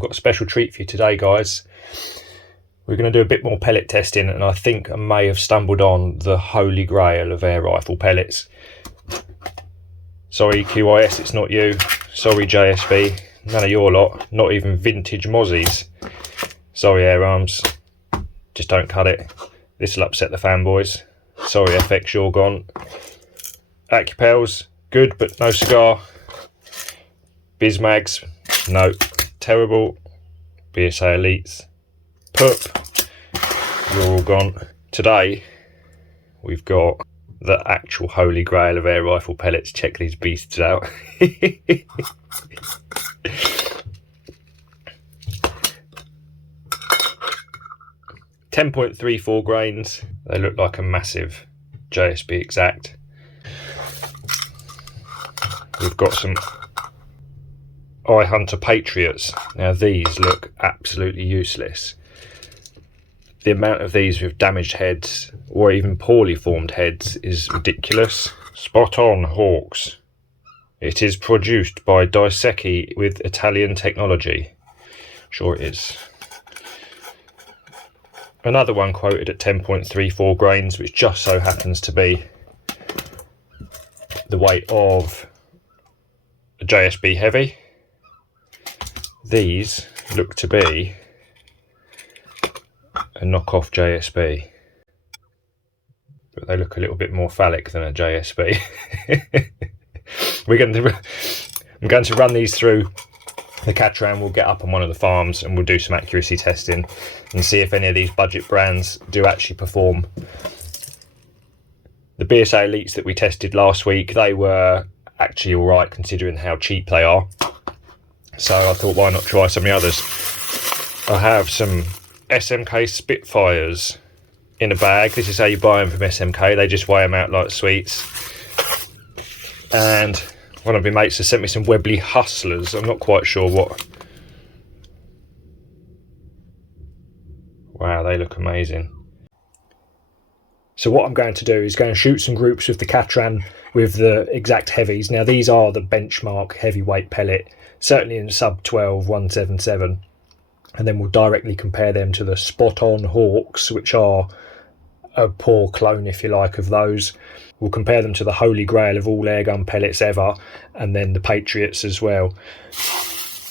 I've got a special treat for you today, guys. We're going to do a bit more pellet testing, and I think I may have stumbled on the holy grail of air rifle pellets. Sorry QIS, it's not you. Sorry JSB, none of your lot, not even vintage mozzies. Sorry air arms, just don't cut it. This will upset the fanboys. Sorry FX, you're gone. Accupells, good but no cigar. Bismags, no. Terrible. BSA Elites, pup, you're all gone. Today we've got the actual holy grail of air rifle pellets. Check these beasts out. 10.34 grains. They look like a massive JSB exact. We've got some Hunter Patriots. Now these look absolutely useless. The amount of these with damaged heads or even poorly formed heads is ridiculous. Spot on Hawks. It is produced by Dysecki with Italian technology. Sure it is. Another one quoted at 10.34 grains, which just so happens to be the weight of a JSB heavy. These look to be a knockoff JSB, but they look a little bit more phallic than a JSB. I'm going to run these through the Catran. We'll get up on one of the farms and we'll do some accuracy testing and see if any of these budget brands do actually perform. The BSA Elites that we tested last week, they were actually alright considering how cheap they are. So I thought, why not try some of the others? I have some Smk Spitfires in a bag. This is how you buy them from SMK. They just weigh them out like sweets. And one of my mates has sent me some Webley Hustlers. I'm not quite sure what. Wow, they look amazing. So what I'm going to do is go and shoot some groups with the Catran with the exact heavies. Now these are the benchmark heavyweight pellet, certainly in sub 12 177. And then we'll directly compare them to the Spot On Hawks, which are a poor clone, if you like, of those. We'll compare them to the holy grail of all airgun pellets ever, and then the Patriots as well.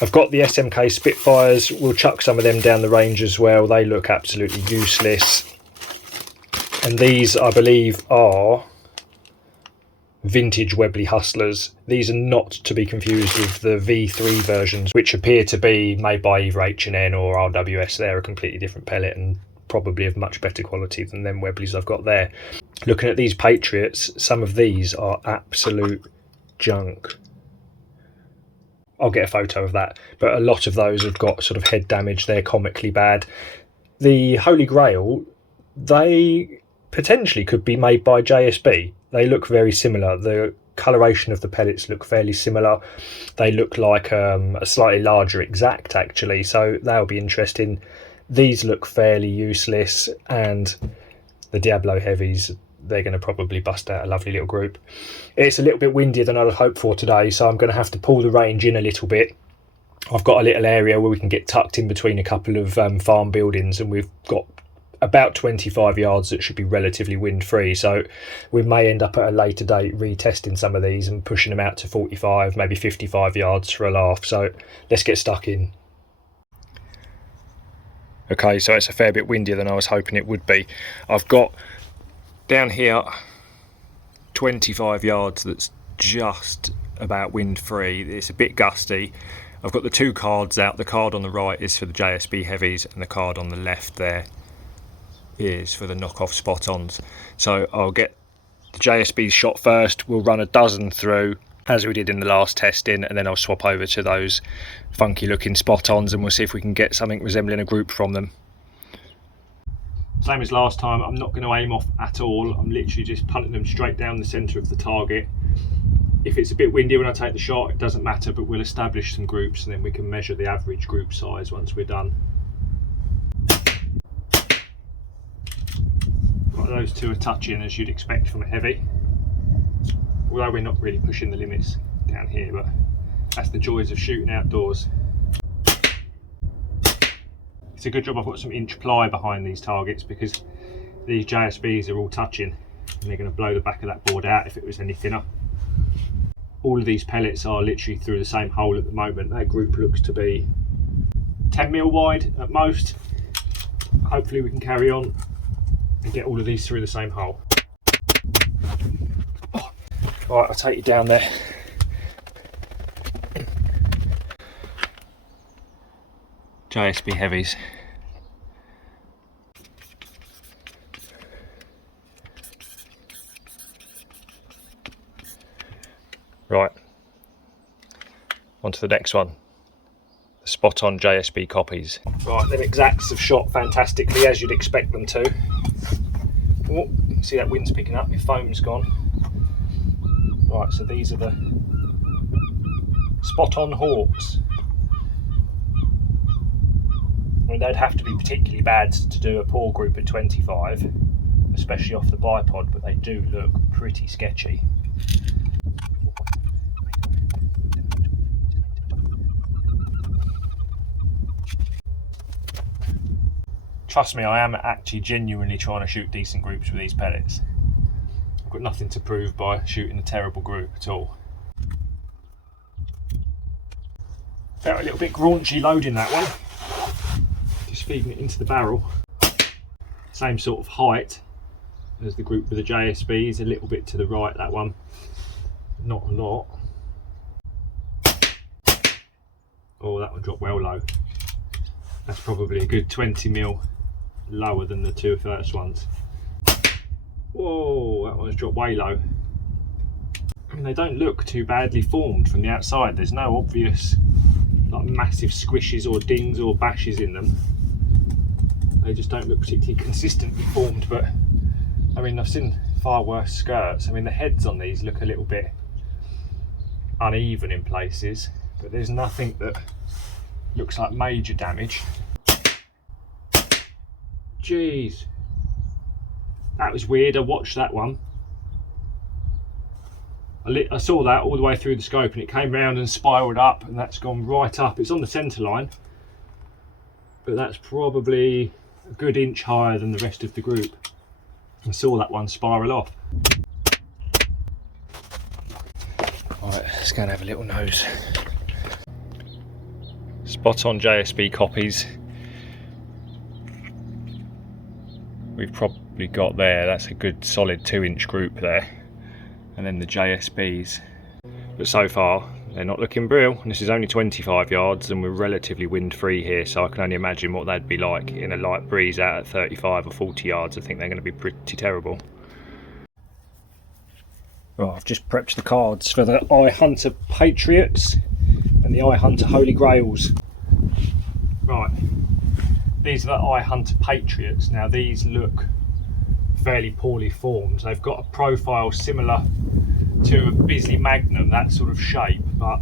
I've got the Smk Spitfires. We'll chuck some of them down the range as well. They look absolutely useless. And these, I believe, are vintage Webley Hustlers. These are not to be confused with the V3 versions, which appear to be made by either H&N or RWS. They're a completely different pellet and probably of much better quality than them Webleys I've got there. Looking at these Patriots, some of these are absolute junk. I'll get a photo of that, but a lot of those have got sort of head damage. They're comically bad. The Holy Grail, they potentially could be made by JSB. They look very similar. The coloration of the pellets look fairly similar. They look like a slightly larger exact actually, so that'll be interesting. These look fairly useless, and the Diablo heavies, they're going to probably bust out a lovely little group. It's a little bit windier than I'd hoped for today, so I'm going to have to pull the range in a little bit. I've got a little area where we can get tucked in between a couple of farm buildings, and we've got about 25 yards that should be relatively wind free, so we may end up at a later date retesting some of these and pushing them out to 45, maybe 55 yards for a laugh. So let's get stuck in. Okay, so it's a fair bit windier than I was hoping it would be. I've got down here 25 yards that's just about wind free. It's a bit gusty. I've got the two cards out. The card on the right is for the JSB heavies, and the card on the left there is for the knockoff spot-ons. So I'll get the JSBs shot first. We'll run a dozen through as we did in the last testing, and then I'll swap over to those funky looking spot-ons and we'll see if we can get something resembling a group from them. Same as last time, I'm not going to aim off at all. I'm literally just punting them straight down the centre of the target. If it's a bit windy when I take the shot, it doesn't matter, but we'll establish some groups and then we can measure the average group size once we're done. Those two are touching as you'd expect from a heavy, although we're not really pushing the limits down here, but that's the joys of shooting outdoors. It's a good job I've got some inch ply behind these targets, because these JSBs are all touching and they're going to blow the back of that board out if it was any thinner. All of these pellets are literally through the same hole at the moment. That group looks to be 10mm wide at most. Hopefully we can carry on and get all of these through the same hole. Oh. Right, I'll take you down there. JSB heavies. Right, on to the next one. The spot on JSB copies. Right, them exacts have shot fantastically, as you'd expect them to. Oh, see that wind's picking up, your foam's gone. Right, so these are the spot on hawks. I mean, they'd have to be particularly bad to do a poor group at 25, especially off the bipod, but they do look pretty sketchy. Trust me, I am actually genuinely trying to shoot decent groups with these pellets. I've got nothing to prove by shooting a terrible group at all. Felt a little bit raunchy loading that one. Just feeding it into the barrel. Same sort of height as the group with the JSBs, a little bit to the right, that one. Not a lot. Oh, that one dropped well low. That's probably a good 20mm lower than the two first ones. Whoa, that one's dropped way low. I mean, they don't look too badly formed from the outside. There's no obvious like massive squishes or dings or bashes in them. They just don't look particularly consistently formed, but I mean, I've seen far worse skirts. I mean, the heads on these look a little bit uneven in places, but there's nothing that looks like major damage. Jeez, that was weird. I watched that one. I saw that all the way through the scope, and it came round and spiraled up, and that's gone right up. It's on the centre line, but that's probably a good inch higher than the rest of the group. I saw that one spiral off. Right, let's go and have a little nose. Spot on JSB copies. We've probably got there, that's a good solid 2-inch group there. And then the JSBs. But so far, they're not looking brilliant. And this is only 25 yards and we're relatively wind free here, so I can only imagine what they'd be like in a light breeze out at 35 or 40 yards. I think they're going to be pretty terrible. Right, I've just prepped the cards for the Hunter Patriots and the Hunter Holy Grails. Right, these are the Hunter Patriots. Now these look fairly poorly formed. They've got a profile similar to a bisley magnum, that sort of shape, but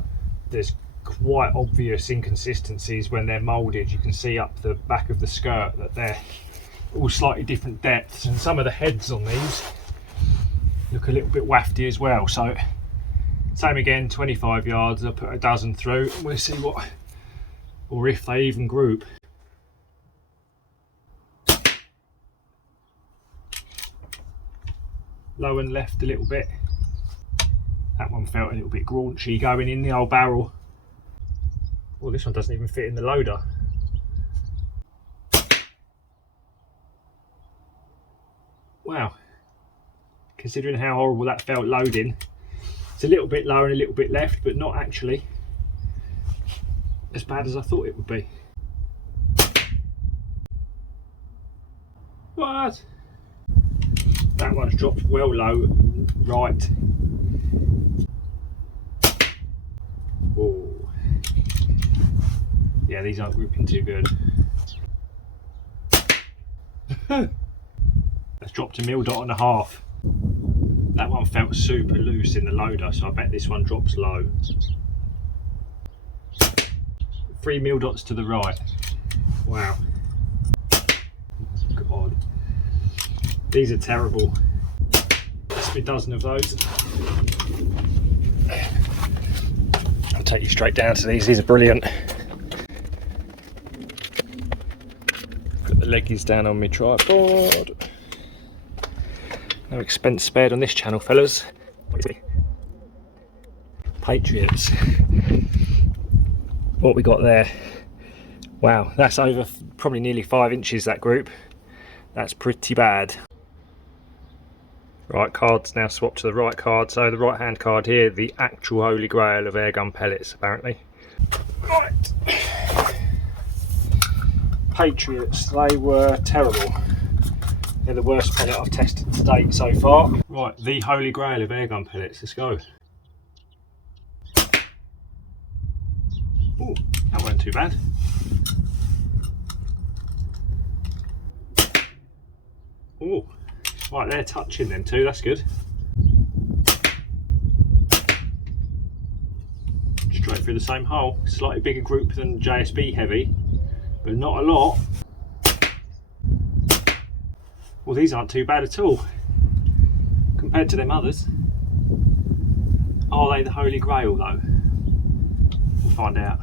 there's quite obvious inconsistencies when they're moulded. You can see up the back of the skirt that they're all slightly different depths, and some of the heads on these look a little bit wafty as well. So same again, 25 yards, I'll put a dozen through and we'll see what, or if they even group. Low and left a little bit. That one felt a little bit graunchy going in the old barrel. Well, this one doesn't even fit in the loader. Wow. Considering how horrible that felt loading, it's a little bit lower and a little bit left, but not actually as bad as I thought it would be. What? That one's dropped well low, right. Whoa. Yeah, these aren't grouping too good. That's dropped a mil.5. That one felt super loose in the loader, so I bet this one drops low. 3 mil dots to the right. Wow. God. These are terrible. Must be a dozen of those. I'll take you straight down to these. These are brilliant. leggies down on my tripod. No expense spared on this channel, fellas. Patriots. What we got there? Wow, that's over probably nearly 5 inches, that group. That's pretty bad. Right, cards now swapped to the right card. So the right hand card here, the actual holy grail of airgun pellets, apparently. Right. Patriots, they were terrible. They're the worst pellet I've tested to date so far. Right, the holy grail of airgun pellets, let's go. Ooh, that wasn't too bad. Ooh, right, they're touching them too, that's good. Straight through the same hole. Slightly bigger group than JSB heavy, but not a lot. Well, these aren't too bad at all compared to them others. Are they the holy grail though? We'll find out.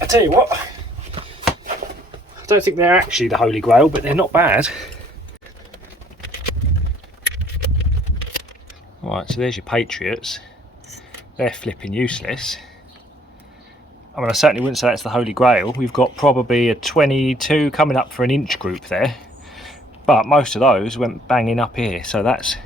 I tell you what, I don't think they're actually the holy grail, but they're not bad. Right, so there's your Patriots. They're flipping useless. I mean, I certainly wouldn't say that's the holy grail. We've got probably a 22 coming up for an inch group there, but most of those went banging up here, so that's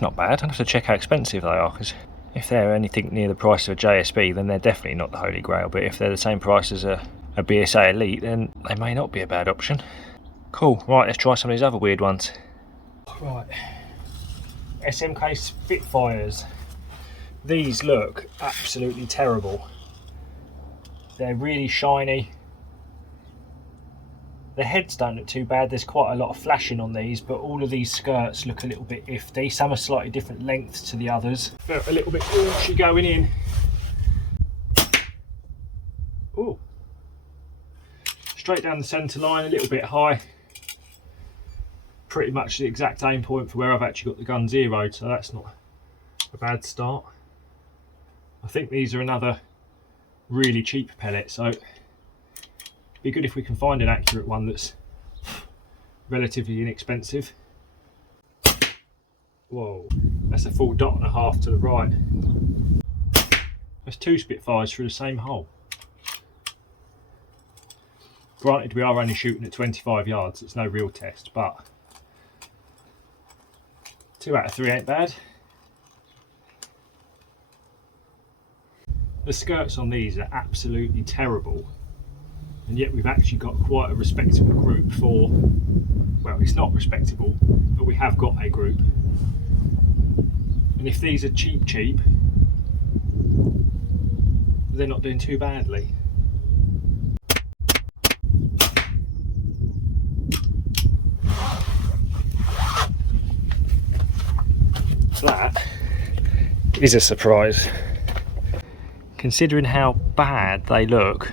not bad. I'll have to check how expensive they are, because if they're anything near the price of a JSB, then they're definitely not the holy grail. But if they're the same price as a BSA Elite, then they may not be a bad option. Cool, right, let's try some of these other weird ones. Right, Smk Spitfires. These look absolutely terrible. They're really shiny. The heads don't look too bad. There's quite a lot of flashing on these, but all of these skirts look a little bit iffy. Some are slightly different lengths to the others. Felt a little bit raunchy going in. Ooh. Straight down the centre line, a little bit high. Pretty much the exact aim point for where I've actually got the gun zeroed, so that's not a bad start. I think these are another really cheap pellet, so it'd be good if we can find an accurate one that's relatively inexpensive. Whoa, that's a full dot and a half to the right. That's 2 Spitfires through the same hole. Granted, we are only shooting at 25 yards, it's no real test, but 2 out of 3 ain't bad. The skirts on these are absolutely terrible, and yet we've actually got quite a respectable group for, well, it's not respectable, but we have got a group. And if these are cheap, they're not doing too badly. That is a surprise. Considering how bad they look.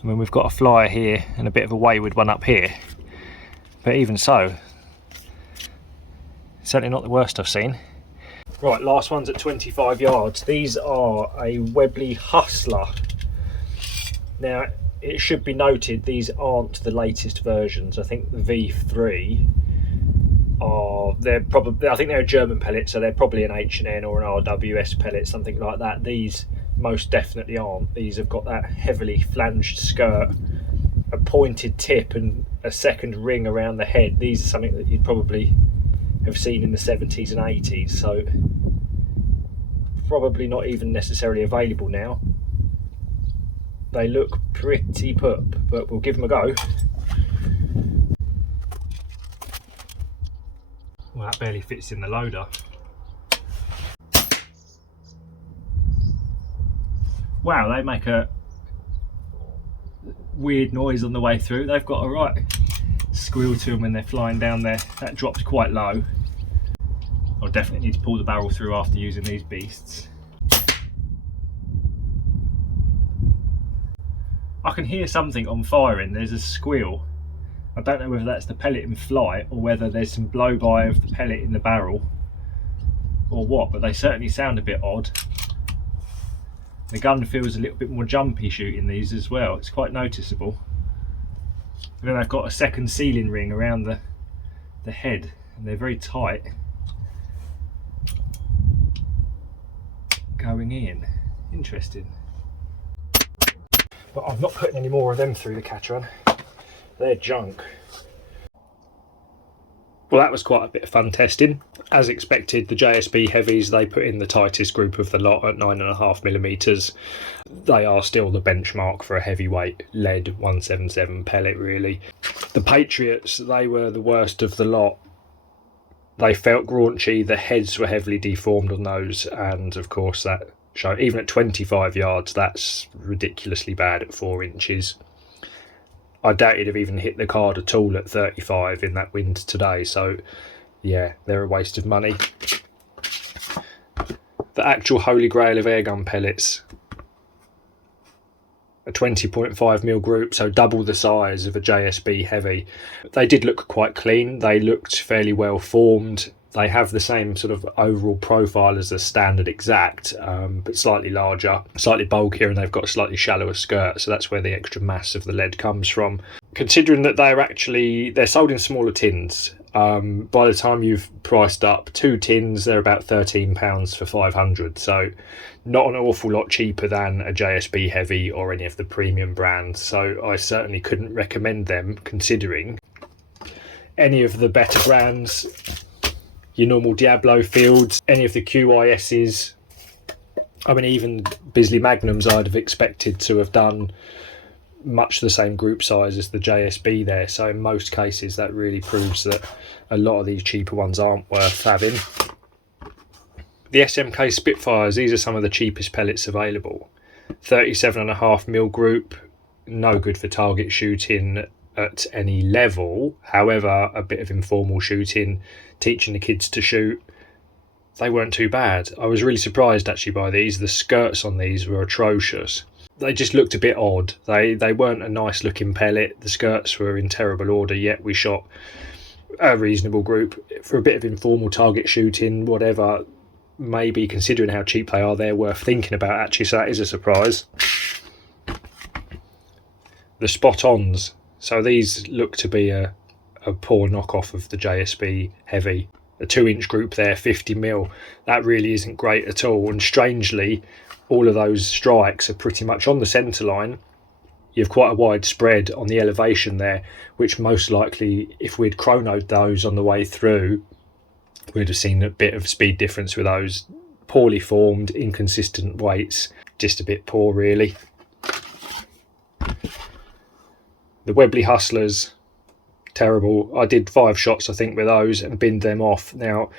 I mean, we've got a flyer here and a bit of a wayward one up here, but even so, certainly not the worst I've seen. Right, last one's at 25 yards. These are a Webley Hustler. Now, it should be noted these aren't the latest versions. I think the V3 are, I think they're a German pellet, so they're probably an H&N or an RWS pellet, something like that. These most definitely aren't. These have got that heavily flanged skirt, a pointed tip and a second ring around the head. These are something that you'd probably have seen in the 70s and 80s, so probably not even necessarily available now. They look pretty pup, but we'll give them a go. Well, that barely fits in the loader. Wow, they make a weird noise on the way through. They've got a right squeal to them when they're flying down there. That drops quite low. I'll definitely need to pull the barrel through after using these beasts. I can hear something on firing. There's a squeal. I don't know whether that's the pellet in flight or whether there's some blow by of the pellet in the barrel or what, but they certainly sound a bit odd. The gun feels a little bit more jumpy shooting these as well. It's quite noticeable. And then I've got a second sealing ring around the head, and they're very tight going in. Interesting. But I'm not putting any more of them through the catch-on. They're junk. Well, that was quite a bit of fun testing. As expected, the JSB heavies, they put in the tightest group of the lot at 9.5mm. They are still the benchmark for a heavyweight lead 177 pellet, really. The Patriots, they were the worst of the lot. They felt raunchy, the heads were heavily deformed on those, and of course that showed, even at 25 yards, that's ridiculously bad at 4 inches. I doubt it'd have even hit the card at all at 35 in that wind today, so yeah, they're a waste of money. The actual holy grail of airgun pellets, a 20.5mm group, so double the size of a JSB heavy. They did look quite clean, they looked fairly well formed. They have the same sort of overall profile as a standard exact, but slightly larger, slightly bulkier, and they've got a slightly shallower skirt, so that's where the extra mass of the lead comes from. Considering that they're sold in smaller tins, by the time you've priced up 2 tins, they're about £13 for 500, so not an awful lot cheaper than a JSB heavy or any of the premium brands, so I certainly couldn't recommend them, considering any of the better brands, your normal Diablo fields, any of the QISs. I mean, even Bisley magnums I'd have expected to have done much the same group size as the JSB there, so in most cases that really proves that a lot of these cheaper ones aren't worth having. The Smk Spitfires, these are some of the cheapest pellets available. 37.5mm group, no good for target shooting at any level. However, a bit of informal shooting, teaching the kids to shoot, they weren't too bad. I was really surprised actually by these. The skirts on these were atrocious. They just looked a bit odd. They weren't a nice looking pellet. The skirts were in terrible order, yet we shot a reasonable group. For a bit of informal target shooting, whatever, maybe considering how cheap they are, they're worth thinking about actually, so that is a surprise. The spot-ons, so these look to be a poor knockoff of the JSB heavy. A 2-inch group there, 50mm, that really isn't great at all, and strangely all of those strikes are pretty much on the centre line. You have quite a wide spread on the elevation there, which most likely, if we'd chronoed those on the way through, we'd have seen a bit of speed difference with those. Poorly formed, inconsistent weights, just a bit poor really. The Webley Hustlers, terrible. I did 5 shots I think with those and binned them off. Now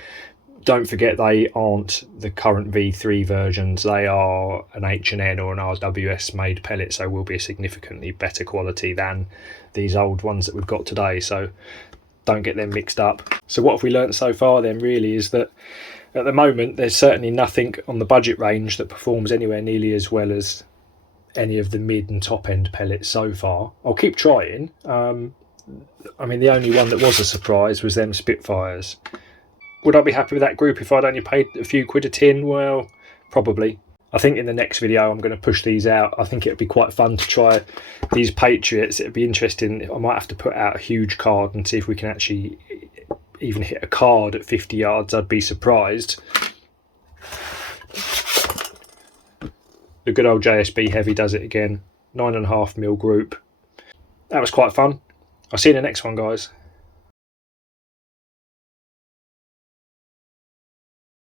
don't forget, they aren't the current V3 versions, they are an H&N or an RWS made pellet, so will be a significantly better quality than these old ones that we've got today, so don't get them mixed up. So what have we learnt so far then really is that at the moment there's certainly nothing on the budget range that performs anywhere nearly as well as any of the mid and top end pellets so far. I'll keep trying. I mean, the only one that was a surprise was them Spitfires. Would I be happy with that group if I'd only paid a few quid a tin? Well, probably. I think in the next video I'm going to push these out. I think it'd be quite fun to try these Patriots. It'd be interesting. I might have to put out a huge card and see if we can actually even hit a card at 50 yards. I'd be surprised. The good old JSB heavy does it again. 9.5mm group. That was quite fun. I'll see you in the next one, guys.